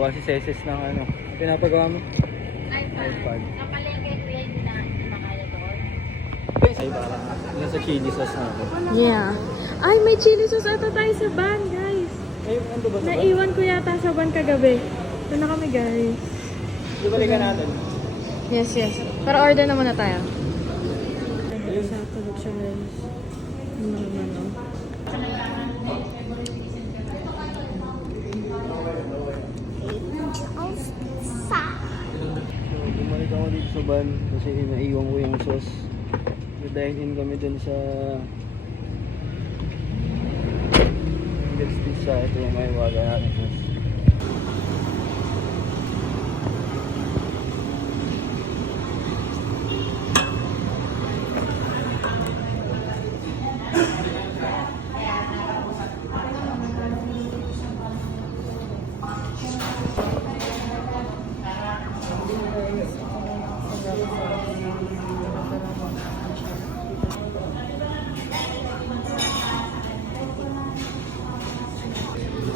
gumagawa si Ceces ng ano. Pinapagawa mo? iPad. Kapalengke ko yan, hindi makaya doon. Ay, parang yun sa chili sauce natin. Yeah. Ay, may chili sauce ata tayo sa van, guys. Ay, ano ba sa ba? Naiwan ko yata sa van kagabi. Ito na kami, guys. Di balikan natin. Yes, yes. Pero order na muna tayo. Sa tulog siya, guys. Ano naman, no? Bumalik ako dito sa van kasi naiwan ko yung sauce. Dine-in kami dun sa pizza. Ito yung may waga natin sauce.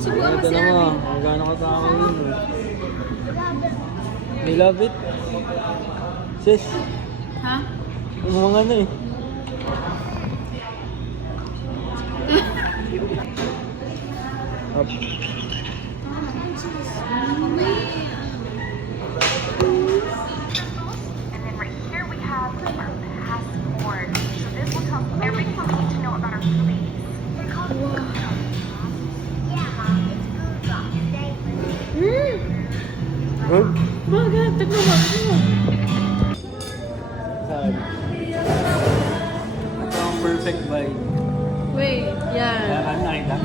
Subukan mo Ito si na Abby. nga, kung gaano katama yun. I love it. Sis, Ha? yung mga ano eh. Up. And then right here we have our passport. So this will tell you everything we need to know about our police. They're called Good? Bakit? Tignan mo. Saan? Ito ang perfect bite. Wait, Kaya yan. ka nakita?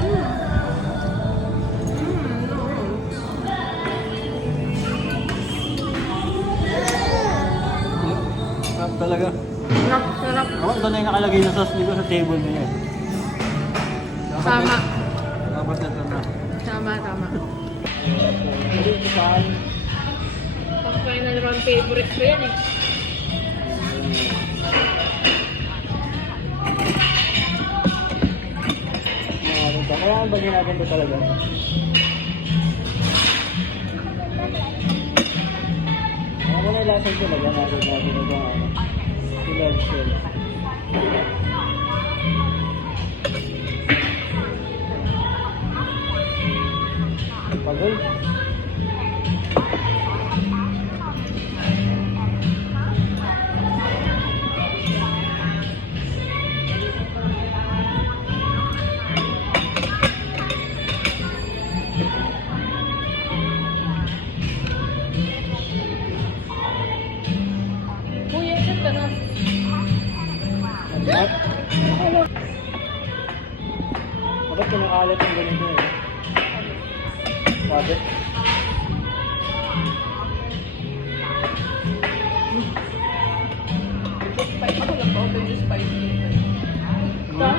Sarap talaga. Sarap, sarap. Ako, ito na yung nakalagay na sauce dito sa table niya. Tama. Tapos na ito na. Tama, tama. Ito yung saan? Pang final round favorite ko yan eh. Kaya ang bagay natin ito talaga. Ako na ilasan ko lang. Natin ito ang silad shell. Pagod. Kuya, shot ka na. At, bakit kumakalat yung ganito eh? Sabi? Ako lang pa, order yung spicy. Ito?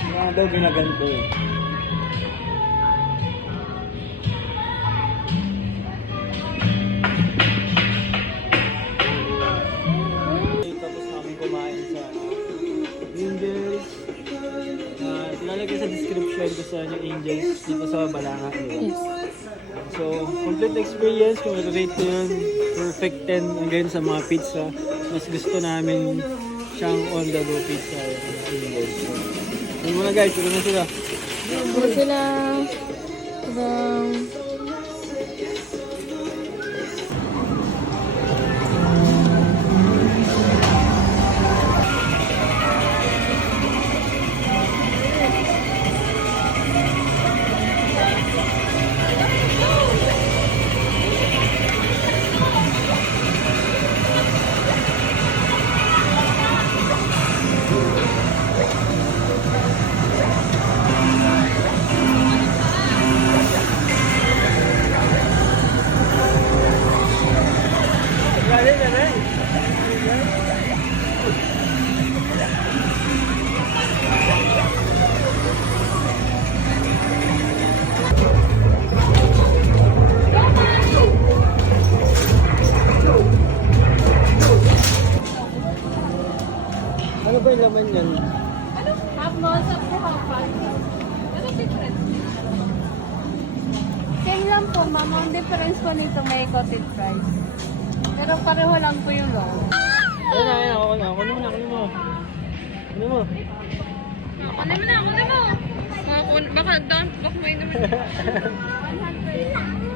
Kaya daw ginaganto eh. Tapos namin kumain sa Angels. Ilalagay sa description kung saan yung Angels dito sa Balanga. Diba? Yes. So, complete experience. Kung i-rate ko yun, perfect 10 again sa mga pizza. Mas gusto namin siyang on the go pizza. Angels. So, yun muna guys, tuloy na sila. Ito sila. Tabang. difference po nito may cottage fries. Pero pareho lang po yung roll. Ayun, ako na. Kunin mo. Kunin mo na, kunin mo! Baka may naman. 100.